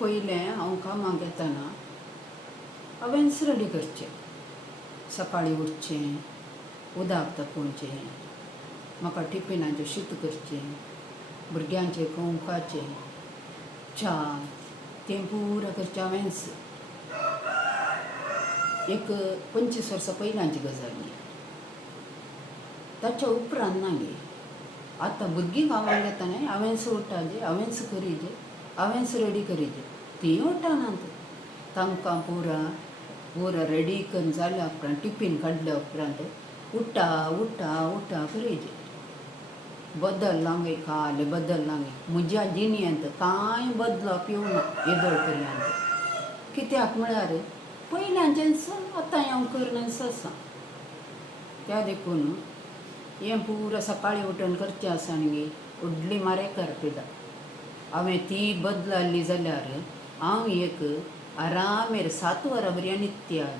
पयलें हांव कामाक येताना हांवेंच रेडी करचें. सकाळीं उठचें, उदक तापोवचें, म्हाका टिफिनाचें शीत करचें, भुरग्यांचें कोंकाचें, च्या तें पुरां करचें हांवेंच. एक 25 वर्सां पयलींची गजाल ही. ताच्या उपरांत ना गे. आतां भुरगीं गांवांक येताना हांवेंच उठाचें, हांवेंच करीचें, हांवेंच रेडी करीचें. तीं उठनात. तांकां पुरा रेडी करून जाल्या उपरांत टिफीन काडल्या उपरांत उठा उठा उठा करीचें. बदल लागे काल बदल लागे. म्हज्या जिणेंत कांय बदलाव येवना येदोळ पर्यंत. कित्याक म्हळ्यार पयल्याचेंच आतां हांव करनच आसा. त्या देखून हें पुरां सकाळीं उठून करचें आसा न्ही, व्हडली मारेकार पिडा. हांवें ती बदलाली जाल्यार हांव एक आरामेर 7 वरां बरी न्हिदता.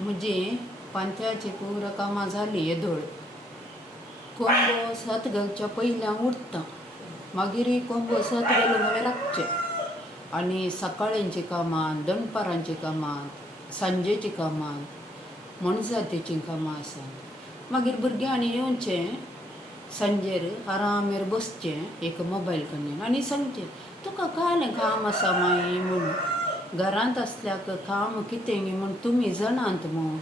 म्हणजे पांत्याची पुरा कामां झाली येदोळ. कोंबो सत घालच्या पयल्या उठता, मागीर कोंबो सत घालूंक हांवें लागचे. आनी सकाळींची कामां, दनपारांची कामां, सांजेची कामां, मणजातीची कामां आसात. मागीर भुरग्यांनी येवचें, सांजेर आरामेर बसचें एक मोबायल कडेन आनी सांगचें तुका काय काम आसा माई म्हूण. घरांत आसल्याक काम कितें म्हूण तुमी जाणात मू.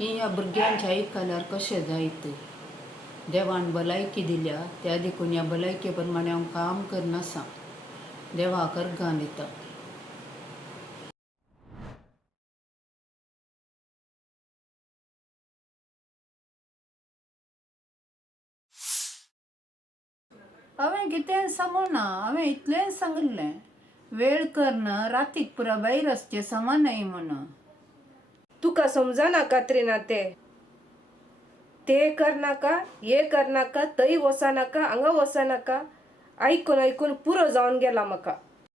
ह्या भुरग्यांचें आयकल्यार कशें जायत. देवान भलायकी दिल्या, त्या देखून ह्या भलायके प्रमाणे हांव काम करनासा. देवाक अर्गां दिता. हांवें कितें सांगूं ना, हांवें इतलेंच सांगलें वेळ करना रातीक पुरा भायर आसचें सामानय म्हणून. तुका समजना कात्रिना ते करनाका, हे करनाका, थंय वचनाका, हांगा वचनाका. आयकून आयकून पुरो जावन गेला म्हाका.